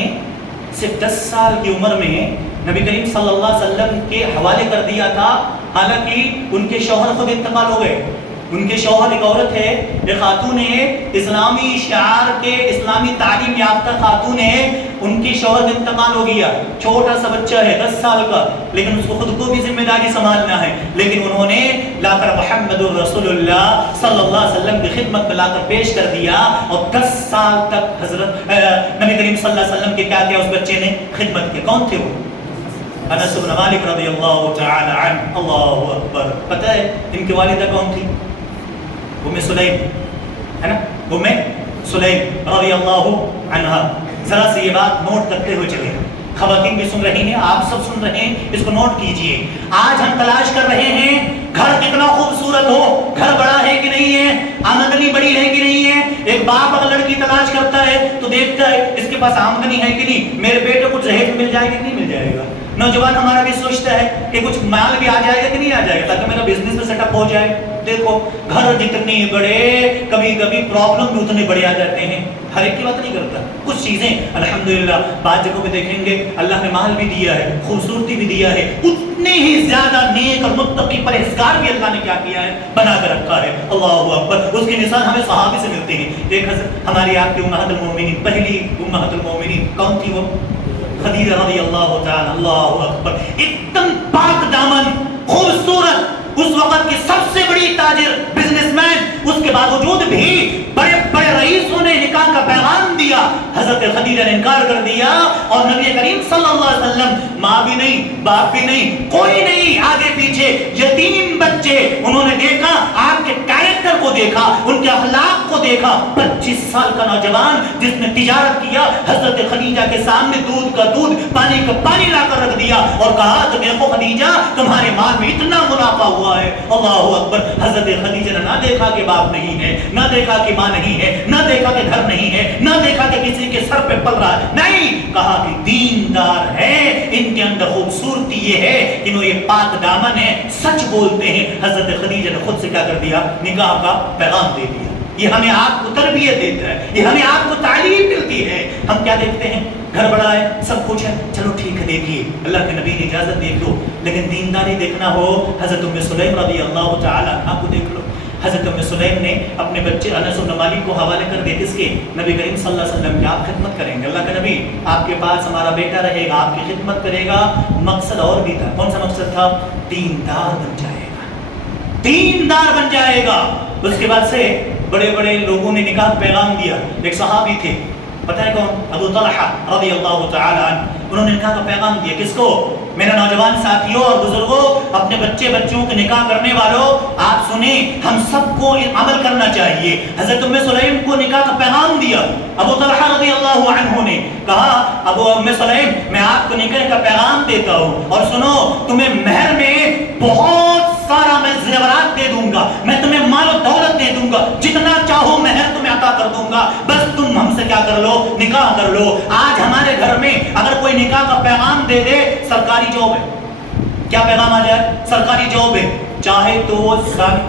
صرف 10 سال کی عمر میں نبی کریم صلی اللہ علیہ وسلم کے حوالے کر دیا تھا. حالانکہ ان کے شوہر خود انتقال ہو گئے. ان کے شوہر ایک عورت ہے، ایک خاتون ہے، اسلامی شعار کے اسلامی تعلیم یافتہ خاتون ہے. ان کی شوہر انتقال ہو گیا، چھوٹا سا بچہ ہے 10 سال کا، لیکن اس کو خود کو بھی ذمہ داری سنبھالنا ہے. لیکن انہوں نے لا کر محمد الرسول اللہ صلی اللہ علیہ وسلم کی خدمت میں لا کر پیش کر دیا اور 10 سال تک حضرت نبی کریم صلی اللہ علیہ وسلم کے کیا کیا اس بچے نے؟ خدمت کی. کون تھے وہ؟ انس بن مالک رضی اللہ تعالی عنہ. اللہ اکبر. پتہ ہے ان کی والدہ کون تھی؟ ام سلیم ہے نا، ام سلیم رضی اللہ عنہا. ذرا سے یہ بات نوٹ کرتے ہوئے چلے. خواتین بھی سن رہی ہیں، آپ سب سن رہے ہیں، اس کو نوٹ کیجئے. آج ہم تلاش کر رہے ہیں گھر کتنا خوبصورت ہو، گھر بڑا ہے کہ نہیں ہے، آمدنی بڑی ہے کہ نہیں ہے. ایک باپ اگر لڑکی تلاش کرتا ہے تو دیکھتا ہے اس کے پاس آمدنی ہے کہ نہیں، میرے بیٹے کو جہیز مل جائے گا کہ نہیں مل جائے گا. نوجوان ہمارا بھی سوچتا ہے کہ کچھ مال بھی آ جائے گا کہ نہیں آ جائے گا تاکہ میرا بزنس میں سیٹ اپ ہو جائے. دیکھو گھر جتنے بڑے کبھی کبھی پرابلم بھی اتنے بڑے آ جاتے ہیں. ہر ایک کی بات نہیں کرتا، کچھ چیزیں الحمدللہ بعض جگہوں پہ دیکھیں گے اللہ نے مال بھی دیا ہے، خوبصورتی بھی دیا ہے، اتنے ہی زیادہ نیک اور متقی پرہیزگار بھی اللہ نے کیا کیا ہے؟ بنا کر رکھا ہے. اللہ اکبر. اس کی مثال ہمیں صحابی سے ملتے ہیں. ایک ہماری آپ کی امہات المومنین، پہلی امہات المومنین کون تھی؟ وہ خدیجہ رضی اللہ تعالی. اللہ اکبر. ایک دم پاک دامن، خوبصورت، اس وقت کی سب سے بڑی تاجر، بزنس مین، اس کے باوجود بھی بڑے بڑے رئیسوں نے نکاح کا پیغام دیا، حضرت خدیجہ نے انکار کر دیا اور نبی کریم صلی اللہ علیہ وسلم ماں بھی نہیں، باپ بھی نہیں، کوئی نہیں، آگے پیچھے یتیم بچے انہوں نے دیکھا آپ کے دیکھا، ان کے اخلاق کو دیکھا. 25 سال کا نوجوان جس نے تجارت کیا، حضرت خدیجہ کے سامنے دودھ کا دودھ، پانی کا پانی لا کر رکھ دیا اور کہا کہ دیکھو خدیجہ تمہارے مال میں اتنا منافع ہوا ہے. اللہ اکبر. حضرت خدیجہ نے نہ دیکھا کہ باپ نہیں ہے، نہ دیکھا کہ ماں نہیں ہے، نہ دیکھا کہ گھر نہیں ہے، نہ دیکھا کہ کسی کے سر پہ پل رہا ہے، نہیں، کہا کہ دیندار ہے، ان کے اندر خوبصورتی یہ ہے کہ یہ پاک دامن ہے، سچ بولتے ہیں. حضرت خدیجہ نے خود سے کیا کر دیا؟ نکاح کا پیغام دے دیا. یہ ہمیں آپ کو تربیت دیتا ہے، یہ ہمیں آپ کو تعلیم ملتی ہے. ہم کیا دیکھتے ہیں؟ گھر بڑا ہے، سب کچھ ہے، چلو ٹھیک ہے دیکھیے، اللہ کے نبی نے اجازت دیکھ لو. لیکن دینداری دیکھنا ہو، حضرت ام سلیم رضی اللہ تعالی عنہ کو دیکھ لو. حضرت ام سلیم نے اپنے بچے انس بن مالک کو حوالے کر دیا کس کے؟ نبی کریم صلی اللہ علیہ وسلم کی. آپ خدمت کریں گے، اللہ کے نبی آپ کے پاس ہمارا بیٹا رہے گا، آپ کی خدمت کرے گا. مقصد اور بھی تھا. کون سا مقصد تھا؟ دیندار بن جائے گا، دیندار بن جائے گا. اس کے بعد سے بڑے بڑے لوگوں نے نکاح پیغام دیا. ایک صحابی تھے، پتہ ہے کون؟ ابو طلحہ رضی اللہ تعالی عنہ. انہوں نے نکاح کا پیغام دیا. کس کو؟ میرے نوجوان ساتھیوں اور بزرگوں، اپنے بچوں کے نکاح کرنے والوں، آپ سنیں، ہم سب کو عمل کرنا چاہیے. حضرت ام سلیم کو نکاح کا پیغام دیا. ابو طلحہ رضی اللہ عنہ نے کہا، ابو ام سلیم میں آپ کو نکاح کا پیغام دیتا ہوں، اور سنو، تمہیں مہر میں بہت سارا میں زیورات دے دوں گا، میں تمہیں مال و دولت دے دوں گا، جتنا چاہو مہر تمہیں عطا کر دوں گا، بس تم ہم سے کیا کر لو؟ نکاح کر لو. آج ہمارے گھر میں اگر کوئی نکاح کا پیغام دے دے، سرکاری جاب ہے، کیا پیغام آ جائے؟ سرکاری جاب ہے. چاہے تو وہ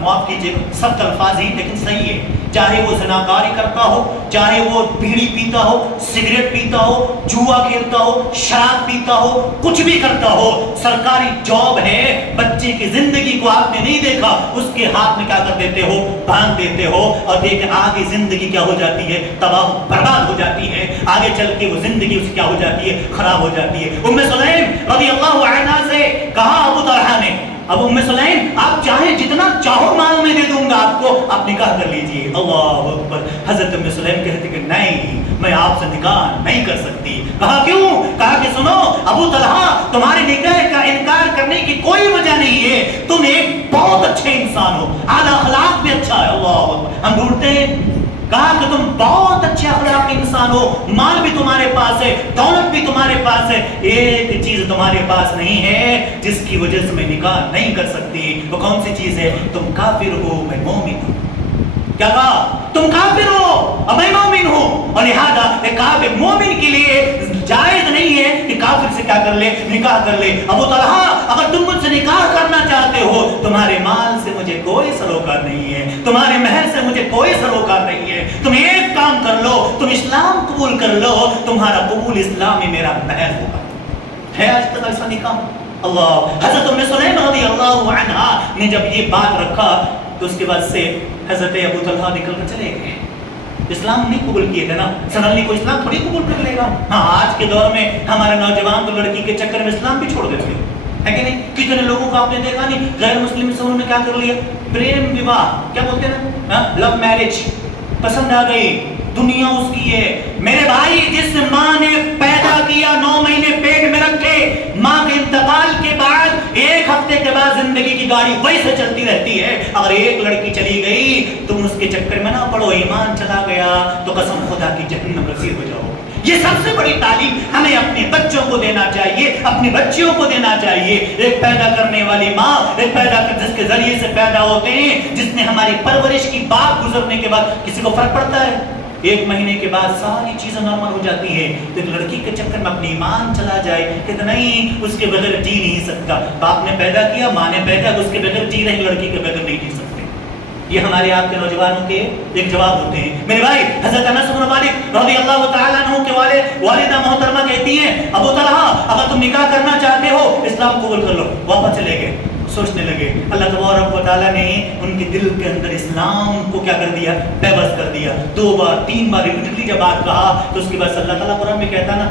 معاف کیجیے سخت الفاظ ہی لیکن صحیح ہے، چاہے وہ زناکاری کرتا ہو، چاہے وہ بیڑی پیتا ہو، سگریٹ پیتا ہو، جوا کھیلتا ہو، شراب پیتا ہو، کچھ بھی کرتا ہو، سرکاری جاب ہے. بچے کی زندگی کو آپ نے نہیں دیکھا، اس کے ہاتھ میں کیا کر دیتے ہو؟ باندھ دیتے ہو، اور دیکھ آگے زندگی کیا ہو جاتی ہے؟ تباہ برباد ہو جاتی ہے. آگے چل کے وہ زندگی اس کی کیا ہو جاتی ہے؟ خراب ہو جاتی ہے. ام سلیم رضی اللہ عنہا سے کہا ابو طلحہ نے، اب ام سلیم آپ چاہیں جتنا چاہو مال میں دے دوں گا آپ کو، آپ نکاح کر لیجئے. اللہ اکبر. حضرت ام سلیم کہتے کہ نہیں، میں آپ سے نکاح نہیں کر سکتی. کہا کیوں؟ کہا کہ سنو ابو طلحہ، تمہارے نکاح کا انکار کرنے کی کوئی وجہ نہیں ہے، تم ایک بہت اچھے انسان ہو، اعلیٰ اخلاق بھی اچھا ہے. اللہ اکبر. ہم ڈھونڈتے ہیں، کہا کہ تم بہت اچھے اخلاق انسان ہو، مال بھی تمہارے پاس ہے، دولت بھی تمہارے پاس ہے، ایک چیز تمہارے پاس نہیں ہے جس کی وجہ سے میں نکاح نہیں کر سکتی. وہ کون سی چیز ہے؟ تم کافر ہو، میں مومن ہوں. کیا کہا؟ تم کافر ہو اور میں مومن ہوں، اور لہذا ایک کافر مومن کے لیے جائز نہیں ہے کہ کافر سے کیا کر لے؟ نکاح کر لے. ابو طلحہ اگر تم مجھ سے نکاح کرنا چاہتے ہو، تمہارے مال سے مجھے کوئی سروکار نہیں ہے، تمہارے مہر سے مجھے کوئی سروکار نہیں ہے. تم ایک کام کر لو، تم اسلام قبول کر لو، تمہارا قبول اسلام ہی میرا مہر ہوگا. ہے آج تک ایسا نکاح؟ اللہ. حضرت ام سلیم رضی اللہ عنہا نے جب یہ بات رکھا تو اس کے بعد سے حضرت ابو طلحہ نکل کر چلے گئے. اسلام نہیں قبول کیے تھے نا، سڈنلی کوئی اسلام تھوڑی قبول کر لے گا. ہاں آج کے دور میں ہمارے نوجوان تو لڑکی کے چکر میں اسلام بھی چھوڑ دیتے ہیں، ہے کہ نہیں؟ کتنے لوگوں کو آپ نے دیکھا نہیں، غیر مسلم سے انہوں نے کیا کر لیا؟ پریم وواہ، کیا بولتے ہیں نا، لو میرج. پسند آ گئی، دنیا اس کی ہے. میرے بھائی، جس ماں نے پیدا کیا، 9 مہینے پیٹ میں رکھے، ماں کے انتقال کے بعد 1 ہفتے کے بعد زندگی کی گاڑی ویسے چلتی رہتی ہے. اگر ایک لڑکی چلی گئی تم اس کے چکر میں نہ پڑو، ایمان چلا گیا تو قسم خدا کی جہنم رسید ہو جاؤ. یہ سب سے بڑی تعلیم ہمیں اپنے بچوں کو دینا چاہیے، اپنی بچیوں کو دینا چاہیے. ایک پیدا کرنے والی ماں، ایک پیدا کر جس کے ذریعے سے پیدا ہوتے ہیں، جس نے ہماری پرورش کی، بات گزرنے کے بعد کسی کو فرق پڑتا ہے؟ 1 مہینے کے بعد ساری چیزیں نارمل ہو جاتی ہیں. تو ایک لڑکی کے چکر میں اپنی ایمان چلا جائے کہ نہیں اس کے بغیر جی نہیں سکتا. باپ نے پیدا کیا، ماں نے پیدا کیا، اس کے بغیر جی رہی، لڑکی کے بغیر نہیں جی سکتے. یہ ہمارے آپ کے نوجوانوں کے ایک جواب ہوتے ہیں. میرے بھائی، حضرت انس بن مالک رضی اللہ تعالیٰ عنہ کے والدہ محترمہ کہتی ہیں، ابو طلحہ اگر تم نکاح کرنا چاہتے ہو اسلام قبول کر لو. واپس چلے گئے، سوچنے لگے. اللہ تبارک و تعالیٰ نے ان کے دل کے اندر اسلام کو کیا کر دیا؟ پیوست کر دیا. 2 بار 3 بار ریپیٹڈلی جب بات کہا تو اس کے بعد اللہ تعالیٰ قرآن میں کہتا نا،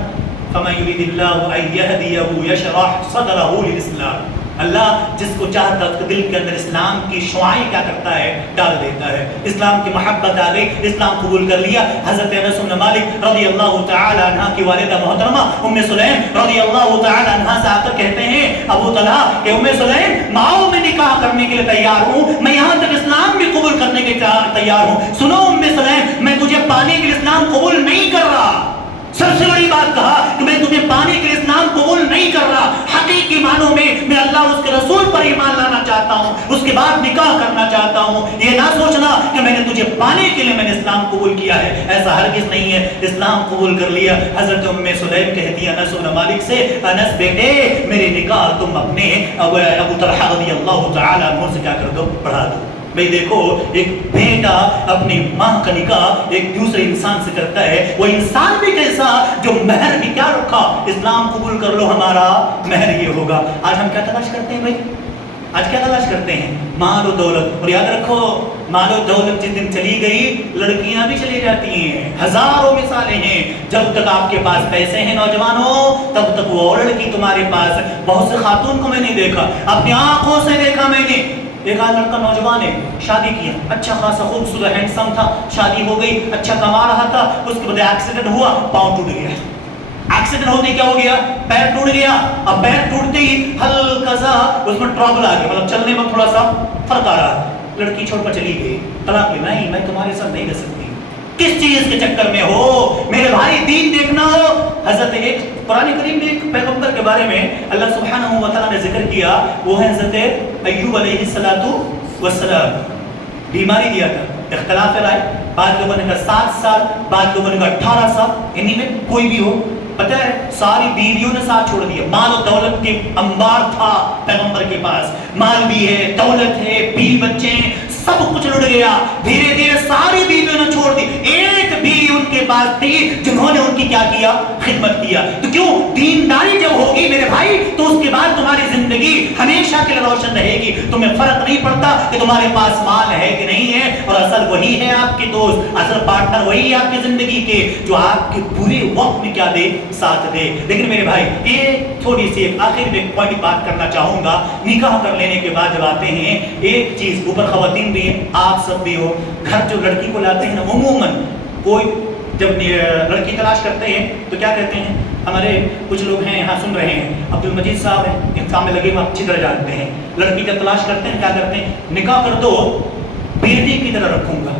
فَمَن يُرِدِ اللَّهُ أَن يَهْدِيَهُ يَشْرَحْ صَدْرَهُ لِلْإِسْلَامِ. اللہ جس کو چاہتا ہے اس کے دل کے اندر اسلام کی شعاعیں کیا کرتا ہے؟ ڈال دیتا ہے. اسلام کی محبت آ گئی, اسلام قبول کر لیا. حضرت انس بن مالک رضی اللہ تعالی عنہ کی والدہ محترمہ ام سلیم رضی اللہ تعالی عنہ سے آ کر کہتے ہیں ابو طلحہ کہ ام سلیم ماؤ میں نکاح کرنے کے لیے تیار ہوں, میں یہاں تک اسلام بھی قبول کرنے کے لیے تیار ہوں. سنو ام سلیم, میں تجھے پانے کے لیے اسلام قبول نہیں کر رہا. سب سے بڑی بات کہا کہ میں تمہیں پانے کے لیے اسلام قبول نہیں کر رہا. حقیقی معنوں میں اللہ اس کے رسول پر ایمان لانا چاہتا ہوں, اس کے بعد نکاح کرنا چاہتا ہوں. یہ نہ سوچنا کہ میں نے تجھے پانے کے لیے میں نے اسلام قبول کیا ہے, ایسا ہرگز نہیں ہے. اسلام قبول کر لیا. حضرت ام سلیم کہتی ہے انس بن مالک سے, انس بیٹے میرے نکاح تم اپنے ابو طلحہ رضی اللہ تعالی عنہ سے کیا کر دو, پڑھا دو. بھئی دیکھو, ایک بیٹا اپنی ماں کا نکاح ایک دوسرے انسان سے کرتا ہے, وہ انسان بھی کیسا جو مہر بھی کیا رکھا, اسلام قبول کر لو ہمارا مہر یہ ہوگا. آج ہم کیا تلاش کرتے ہیں بھائی؟ آج کیا تلاش کرتے ہیں؟ مال و دولت. اور یاد رکھو, مال و دولت جس دن چلی گئی لڑکیاں بھی چلی جاتی ہیں. ہزاروں مثالیں ہیں. جب تک آپ کے پاس پیسے ہیں نوجوانوں تب تک وہ لڑکی تمہارے پاس. بہت سے خاتون کو میں نے دیکھا, اپنی آنکھوں سے دیکھا میں نے. ایک آدھ لڑکا نوجوان ہے, شادی کیا, اچھا خاصا خوبصورت ہینڈسم تھا, شادی ہو گئی, اچھا کما رہا تھا. اس کے بعد ایکسیڈنٹ ہوا, پاؤں ٹوٹ گیا. ایکسیڈنٹ ہوتے کیا ہو گیا؟ پیر ٹوٹ گیا. اب پیر ٹوٹتے ہی ہلکا سا اس میں ٹربل آ گیا, مطلب چلنے میں تھوڑا سا فرق آ رہا. لڑکی چھوڑ کر چلی گئی, طلاق لی. نہیں, میں تمہارے ساتھ نہیں رہ سکتی. کس چیز کے چکر میں ہو میرے بھائی؟ دین دیکھنا ہو. حضرت ایک قرآن کریم میں ایک پیغمبر کے بارے میں اللہ سبحانہ و تعالیٰ نے ذکر کیا, وہ ہے حضرت ایوب علیہ السلام. بیماری دیا تھا, اختلاف رائے, بعض لوگوں نے کہا 7 سال, بعض لوگوں نے کہا 18 سال, انہی میں کوئی بھی ہو. پتہ ہے ساری بیویوں نے ساتھ چھوڑ دیا. مال و دولت کے انبار تھا پیغمبر کے پاس, مال بھی ہے, دولت ہے, بیوی بچے ہیں, سب کچھ لٹ گیا. دھیرے دھیرے ساری بیویوں نے چھوڑ دی, ایک بھی ان کے پاس تھی جنہوں نے ان کی کیا کیا, خدمت کیا. تو کیوں؟ دینداری جب ہوگی میرے بھائی تو اس کے بعد تمہاری زندگی ہمیشہ کے لیے روشن رہے گی. تمہیں فرق نہیں پڑتا کہ تمہارے پاس مال ہے کہ نہیں ہے, اور اصل وہی ہے آپ کے دوست, اصل پارٹنر وہی ہے آپ کی زندگی کے جو آپ کے برے وقت میں کیا دے, ساتھ دے. لیکن میرے بھائی یہ تھوڑی سی ایک آخر میں پوائنٹ بات کرنا چاہوں گا. نکاح کر لینے کے بعد جب آتے ہیں, ایک چیز اوپر خواتین بھی ہیں, آپ سب بھی ہو, گھر جو لڑکی کو لاتے ہیں نا, عموماً کوئی جب لڑکی تلاش کرتے ہیں تو کیا کہتے ہیں, ہمارے کچھ لوگ ہیں یہاں سن رہے ہیں, عبد المجید صاحب ہیں, انسان میں لگے ہوئے اچھی طرح جانتے ہیں. لڑکی کا تلاش کرتے ہیں, کیا کرتے ہیں, نکاح کر دو, بیٹی کی طرح رکھوں گا,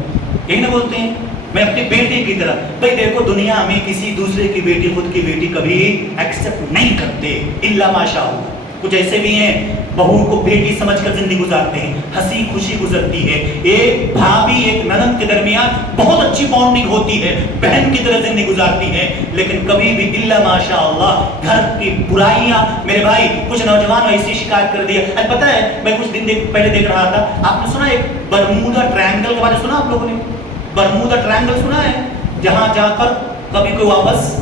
یہی نہ بولتے ہیں, میں اپنی بیٹی کی طرح. بھائی دیکھو, دنیا میں کسی دوسرے کی بیٹی خود کی بیٹی کبھی ایکسیپٹ نہیں کرتے الا ماشاء اللہ. کچھ ایسے بھی ہیں بہو کو بیٹی سمجھ کر زندگی گزارتے ہیں, ہنسی خوشی گزرتی ہے. ایک بھابھی ایک نند کے درمیان بہت اچھی بانڈنگ ہوتی ہے, بہن کی طرح زندگی گزارتی ہے. لیکن کبھی بھی الا ماشاء اللہ گھر کی برائیاں. میرے بھائی کچھ نوجوان ایسی شکایت کر دیا. پتہ ہے میں کچھ دن پہلے دیکھ رہا تھا, آپ نے سنا ایک برمودا ٹرائنگل کے بارے میں, سنا آپ لوگوں نے؟ برمودا ٹرائنگل سنا ہے, جہاں جا کر کبھی کوئی واپس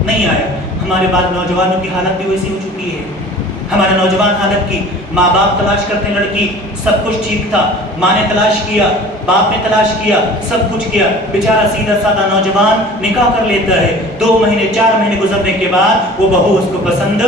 نہیں آیا. ہمارے بعد نوجوانوں کی حالت بھی ویسی ہو چکی ہے. ہمارے نوجوان حالت کی, ماں باپ تلاش کرتے ہیں لڑکی, سب کچھ ٹھیک تھا, ماں نے تلاش کیا, باپ نے تلاش کیا, سب کچھ کیا, بیچارہ سیدھا سادہ نوجوان نکاح کر لیتا ہے. 2 مہینے 4 مہینے گزرنے کے بعد وہ بہو اس کو پسند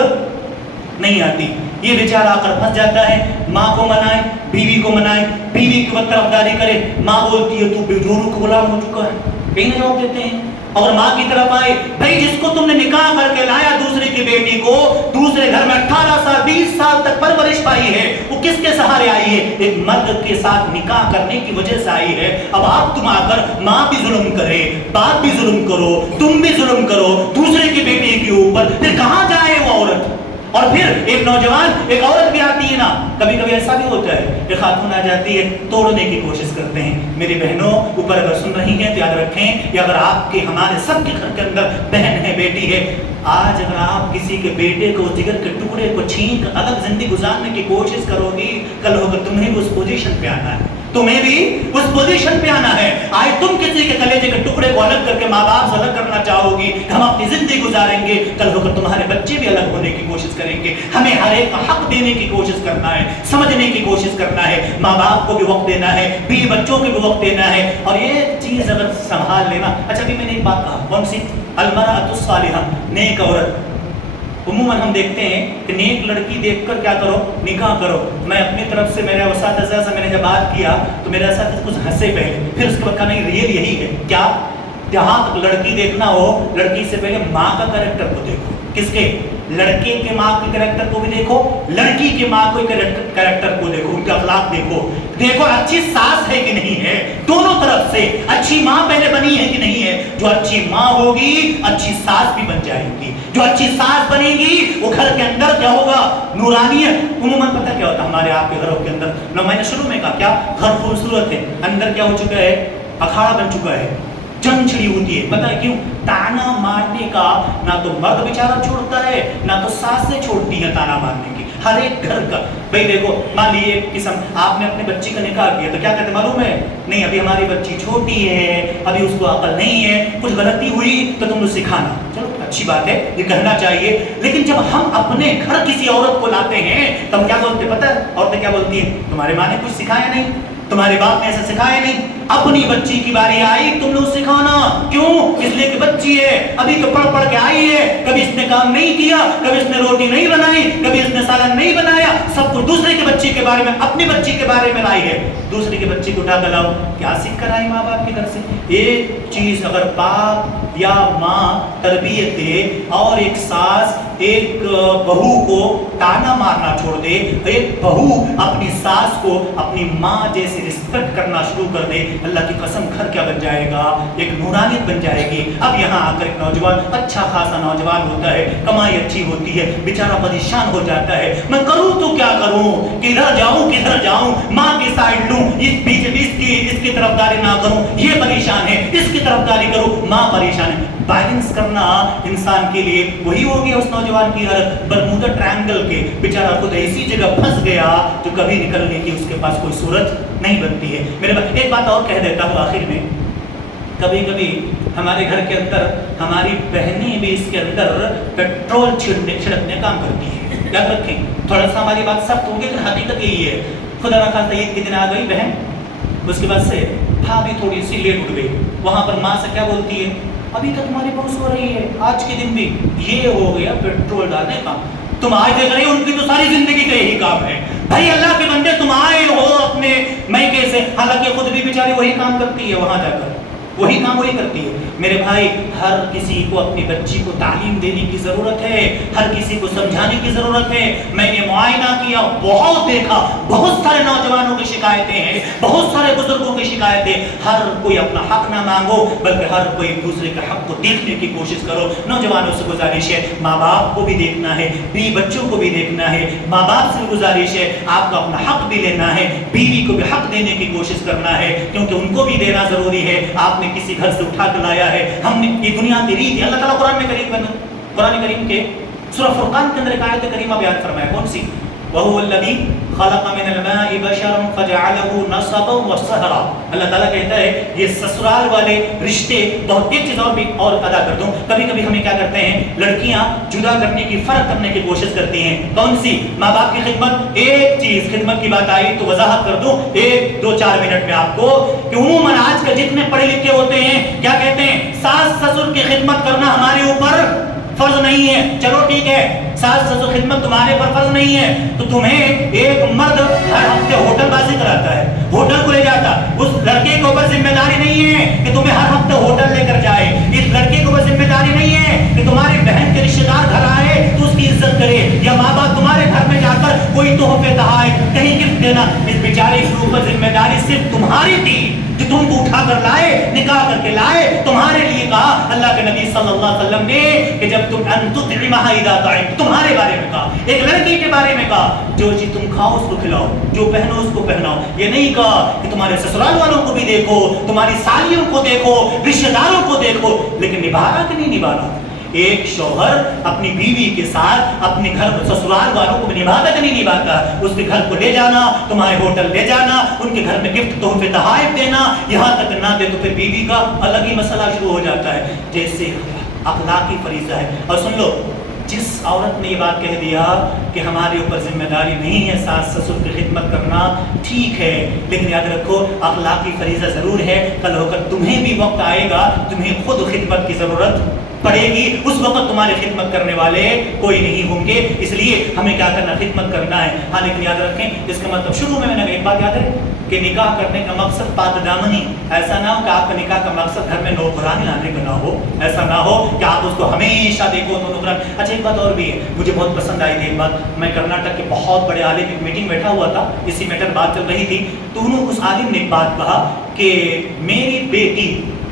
نہیں آتی. یہ بیچارہ آ کر پھنس جاتا ہے. ماں کو منائے, بیوی کو منائے, بیوی کی طرفداری کرے, ماں بولتی ہے تو بیجوروں کا غلام ہو چکا ہے, کہیں نہ جواب دیتے ہیں. اور ماں کی طرف آئے, بھائی جس کو تم نے نکاح کر کے لایا دوسرے کی بیٹی کو, دوسرے گھر میں 18 سال 20 سال تک پرورش پائی ہے, وہ کس کے سہارے آئی ہے؟ ایک مرد کے ساتھ نکاح کرنے کی وجہ سے آئی ہے. اب آپ تم آ کر ماں بھی ظلم کرے, باپ بھی ظلم کرو, تم بھی ظلم کرو دوسرے کی بیٹی کے اوپر, پھر کہاں جائے وہ عورت؟ اور پھر ایک نوجوان, ایک عورت بھی آتی ہے نا, کبھی کبھی ایسا بھی ہوتا ہے, ایک خاتون آ جاتی ہے, توڑنے کی کوشش کرتے ہیں. میری بہنوں اوپر اگر سن رہی ہیں تو یاد رکھیں, یا اگر آپ کے ہمارے سب کے گھر کے اندر بہن ہے, بیٹی ہے, آج اگر آپ کسی کے بیٹے کو, جگر کے ٹکڑے کو چھین کر الگ زندگی گزارنے کی کوشش کرو گی, کل ہو کر تمہیں بھی اس پوزیشن پہ آنا ہے, تمہیں بھی اس پوزیشن پہ آنا ہے. آج تم کسی کے کلیجے کے ٹکڑے کو الگ کر کے ماں باپ سے الگ کرنا چاہو گی کہ ہم اپنی زندگی گزاریں گے, کل ہو کر تمہارے بچے بھی الگ ہونے کی کوشش کریں گے. ہمیں ہر ایک حق دینے کی کوشش کرنا ہے, سمجھنے کی کوشش کرنا ہے, ماں باپ کو بھی وقت دینا ہے, بیوی بچوں کو بھی وقت دینا ہے. اور یہ چیز اگر سنبھال لینا. اچھا بھی میں نے ایک بات کہا, کون سی؟ المرأۃ الصالحہ, نیک عورت. عموماً ہم دیکھتے ہیں کہ نیک لڑکی دیکھ کر کیا کرو، نکاح کرو. میں اپنی طرف سے میرے اساتذہ سے میں نے جب بات کیا تو میرے اساتذہ کچھ ہنسے پہلے، پھر اس کے بعد کہا نہیں ریئل یہی ہے. کیا؟ جہاں تک لڑکی دیکھنا ہو، لڑکی سے پہلے ماں کا کریکٹر کو دیکھو. کس کے؟ لڑکے کے ماں کے کریکٹر کو بھی دیکھو، لڑکی کے ماں کے کریکٹر کو دیکھو، ان کے اخلاق دیکھو. دیکھو اچھی ساس ہے کہ نہیں ہے، دونوں طرف سے اچھی ماں پہلے بنی ہے کہ نہیں ہے. جو اچھی ماں ہوگی اچھی ساس بھی بن جائے گی. جو اچھی ساس بنے گی وہ گھر کے اندر کیا ہوگا؟ نورانیت. عموماً پتہ کیا ہوتا ہے ہمارے آپ کے گھروں کے اندر، میں نے شروع میں کہا کیا گھر خوبصورت ہے، اندر کیا ہو چکا ہے؟ اکھاڑا بن چکا ہے، جنگ چھڑی ہوتی ہے. پتہ ہے کیوں؟ تانا مارنے کا نہ تو مرد بیچارہ چھوڑتا ہے نہ تو ساسیں چھوڑتی ہیں تانا مارنے کی. ہر ایک گھر کا بھائی دیکھو، مان لیے ایک قسم آپ نے اپنے بچی کا نکاح کیا تو کیا کہتے معلوم ہے؟ نہیں ابھی ہماری بچی چھوٹی ہے، ابھی اس کو عقل نہیں ہے، کچھ غلطی ہوئی تو تم نے سکھانا. چلو اچھی بات ہے، یہ کہنا چاہیے. لیکن جب ہم اپنے گھر کسی عورت کو لاتے ہیں تب کیا بولتے پتہ ہے؟ عورتیں کیا بولتی ہیں؟ تمہارے ماں نے کچھ سکھایا نہیں، تمہارے باپ نے ایسا سکھایا نہیں. اپنی بچی کی باری آئی تم لوگ سکھانا. کیوں؟ اس لیے کہ بچی ہے، ابھی تو پڑھ پڑھ کے آئی ہے، کبھی اس نے کام نہیں کیا، کبھی اس نے روٹی نہیں بنائی، کبھی اس نے سالن نہیں بنایا. سب کچھ دوسرے کے بچی کے بارے میں، اپنی بچی کے بارے میں لائی ہے. دوسرے کے بچی کو اٹھا کر لاؤ. کیا سیکھ کر آئی ماں باپ کی طرف سے؟ ایک چیز اگر باپ یا ماں تربیت دے اور ایک ساس ایک بہو کو تانا مارنا چھوڑ دے، ایک بہو اپنی ساس کو اپنی ماں جیسے رسپیکٹ کرنا شروع کر دے، اللہ کی قسم گھر کیا بن جائے گا؟ ایک نورانیت بن جائے گی. اب یہاں آ کر ایک نوجوان، اچھا خاصا نوجوان ہوتا ہے، کمائی اچھی ہوتی ہے، بیچارہ پریشان ہو جاتا ہے. میں کروں تو کیا کروں، کدھر جاؤں کدھر جاؤں، ماں کی سائڈ لوں، اس کی طرفداری نہ کروں، یہ پریشان ہے، اس کی طرفداری کروں، ماں پریشان ہے. بیلنس کرنا انسان کے لیے وہی ہو گیا اس نوجوان کی حالت. برمودا ٹرائنگل کے بیچارہ خود ایسی جگہ پھنس گیا جو کبھی نکلنے کی اس کے پاس کوئی صورت نہیں بنتی ہے. میرے پاس ایک بات اور کہہ دیتا ہوں آخر میں، کبھی کبھی ہمارے گھر کے اندر ہماری بہنیں بھی اس کے اندر پیٹرول چھڑکنے کام کرتی ہیں. یاد رکھیں، تھوڑا سا ہماری بات سخت ہوگی لیکن حقیقت یہی ہے. خدا نہ خواستہ عید کے دن آ گئی بہن، اس کے بعد سے بھابھی تھوڑی سی لیٹ اٹھ گئی، وہاں پر ماں سے کیا بولتی ہے؟ ابھی تک تمہاری بہت سو رہی ہے، آج کے دن بھی یہ ہو گیا پیٹرول ڈالنے کا. تم آج دیکھ رہے ہو ان کی تو ساری زندگی کا یہی کام ہے. بھائی اللہ کے بندے تم آئے ہو اپنے میکے سے، حالانکہ خود بھی بیچاری وہی کام کرتی ہے، وہاں جا کر وہی کام وہی کرتی ہے. میرے بھائی ہر کسی کو اپنی بچی کو تعلیم دینے کی ضرورت ہے، ہر کسی کو سمجھانے کی ضرورت ہے. میں نے معائنہ کیا، بہت دیکھا، بہت سارے نوجوانوں کی شکایتیں ہیں، بہت سارے بزرگوں کی شکایتیں. ہر کوئی اپنا حق نہ مانگو بلکہ ہر کوئی دوسرے کے حق کو دیکھنے کی کوشش کرو. نوجوانوں سے گزارش ہے، ماں باپ کو بھی دیکھنا ہے، بیوی بچوں کو بھی دیکھنا ہے. ماں باپ سے گزارش ہے آپ کو اپنا حق بھی لینا ہے، بیوی کو بھی حق دینے کی کوشش کرنا ہے کیونکہ ان کو بھی دینا ضروری ہے. آپ نے کسی گھر سے اٹھا کر لایا ہے، ہم نے یہ دنیا کی ریت ہے. اللہ تعالیٰ قرآن کریم کے سورہ فرقان کے اندر ایک آیت کریمہ بیان فرمایا، کون سی؟ وَهُوَ الَّذِي خَلَقَ مِنَ الْمَاءِ بَشَرًا فَجَعَلَهُ نَسَبًا وَصَهْرًا. اللہ تعالیٰ کہتا ہے یہ سسرال والے رشتے. بہت ایک چیز اور ادا کر دوں، کبھی کبھی ہمیں کیا کرتے ہیں، لڑکیاں جدا کرنے کی، فرق کرنے کی کوشش کرتی ہیں. کون سی؟ ماں باپ کی خدمت. ایک چیز خدمت کی بات آئی تو وضاحت کر دوں 1-2-4 منٹ میں آپ کو، کہ عموماً آج کل جتنے پڑھے لکھے ہوتے ہیں کیا کہتے ہیں، ساس سسر کی خدمت کرنا ہمارے اوپر فرض نہیں ہے. چلو ٹھیک ہے، ساس سسر خدمت تمہارے پر فرض نہیں ہے تو تمہیں ایک مرد ہر ہفتے ہوٹل بازی کراتا ہے، ہوٹل کو لے جاتا. اس لڑکے کے اوپر ذمہ داری نہیں ہے کہ تمہیں ہر ہفتے ہوٹل لے کر جائے. اس لڑکے کے اوپر ذمہ داری نہیں ہے کہ تمہاری بہن کے رشتے دار گھر آئے تو اس کی عزت کرے، یا ماں باپ تمہارے گھر میں جا کر کوئی تحفے تحائف کہیں گفٹ دینا. اس بیچارے کے اوپر ذمہ داری صرف تمہاری تھی جو تم کو اٹھا کر لائے، نکاح کر کے لائے، تمہارے لیے کہا اللہ کے نبی صلی اللہ علیہ وسلم نے کہ جب تم تطعمها اذا طعمت، تمہارے بارے میں کہا، ایک لڑکی کے بارے میں کہا جو چیز تم کھاؤ اس کو کھلاؤ، جو پہنو اس کو پہناؤ. یہ نہیں کہا کہ تمہارے سسرال والوں کو بھی دیکھو، تمہاری سالیوں کو دیکھو، رشتہ داروں کو دیکھو، لیکن نبھانا کہ نہیں نبھانا. ایک شوہر اپنی بیوی کے ساتھ اپنے گھر سسرال والوں کو نبھاتا کہ نہیں نبھاتا. اس کے گھر کو لے جانا، تمہارے ہوٹل لے جانا، ان کے گھر میں گفٹ تحفے تحائف دینا، یہاں تک نہ دے تو پھر بیوی کا الگ ہی مسئلہ شروع ہو جاتا ہے. جیسے اخلاقی فریضہ ہے. اور سن لو، جس عورت نے یہ بات کہہ دیا کہ ہمارے اوپر ذمہ داری نہیں ہے ساس سسر کی خدمت کرنا، ٹھیک ہے، لیکن یاد رکھو اخلاقی فریضہ ضرور ہے. کل ہو کر تمہیں بھی وقت آئے گا تمہیں خود خدمت کی ضرورت پڑے گی اس وقت تمہاری خدمت کرنے والے کوئی نہیں ہوں گے، اس لیے ہمیں کیا کرنا، خدمت کرنا ہے۔ ہاں لیکن یاد رکھیں اس کا مطلب شروع میں نے ایک بات یاد ہے کہ نکاح کرنے کا مقصد پاک دامنی، ایسا نہ ہو کہ آپ کا نکاح کا مقصد گھر میں نوکرانی لانے کا نہ ہو، ایسا نہ ہو کہ آپ اس کو ہمیشہ دیکھو تو نوکران۔ اچھا ایک بات اور بھی ہے مجھے بہت پسند آئی تھی، ایک بات، میں کرناٹک کے بہت بڑے عالم کی میٹنگ بیٹھا ہوا تھا، اسی میٹر بات چل رہی تھی، تو انہوں اس عالم نے ایک بات کہا کہ میری بیٹی،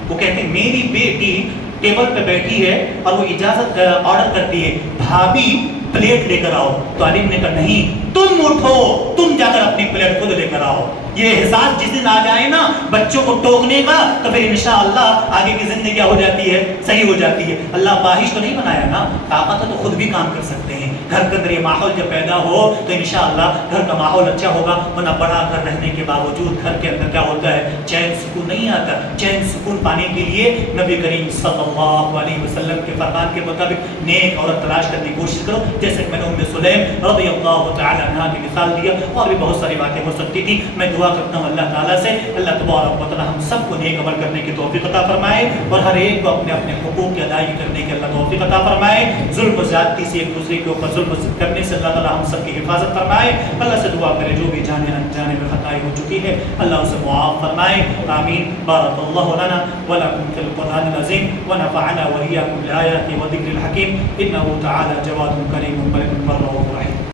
وہ کہتے ہیں میری بیٹی ٹیبل پہ بیٹھی ہے اور وہ اجازت آرڈر کرتی ہے بھابھی پلیٹ لے کر آؤ، تو عالم نے کہا نہیں، تم اٹھو، تم جا کر اپنی پلیٹ خود لے کر آؤ۔ یہ احساس جس دن آ جائے نا بچوں کو ٹوکنے کا تو پھر انشاءاللہ آگے کی زندگی کیا ہو جاتی ہے، صحیح ہو جاتی ہے۔ اللہ باہش تو نہیں بنایا نا، طاقت ہے تو خود بھی کام کر سکتے ہیں۔ گھر کے اندر یہ ماحول جب پیدا ہو تو انشاءاللہ گھر کا ماحول اچھا ہوگا، ورنہ بڑا گھر رہنے کے باوجود گھر کے اندر کیا ہوتا ہے، چین سکون نہیں آتا۔ چین سکون پانے کے لیے نبی کریم صلی اللہ علیہ وسلم کے فرمان کے مطابق نیک عورت تلاش کرنے کی کوشش کرو، جیسے کہ میں نے ام سلیم رضی اللہ تعالی عنہا کی مثال دیا، اور بھی بہت ساری باتیں ہو سکتی تھی۔ میں دعا کرتا ہوں اللہ تعالیٰ سے، اللہ تبارک و تعالیٰ ہم سب کو نیک عمل کرنے کی توفیق عطا فرمائے، اور ہر ایک کو اپنے اپنے حقوق کی ادائیگی کرنے کی اللہ توفیق عطا فرمائے۔ ظلم و زیادتی سے ایک دوسرے کے اوپر ظلم کرنے سے اللہ تعالیٰ ہم سب کی حفاظت فرمائے۔ اللہ سے دعا کرے جو بھی جانے انجانے میں خطائی ہو چکی ہے اللہ اسے معاف فرمائے، آمین۔ بارک اللہ لنا ولکم فی القرآن العظیم ونفعنا وإياكم بالآیات والذکر الحکیم، انہ تعالی جواد کریم ملک بر رؤوف رحیم۔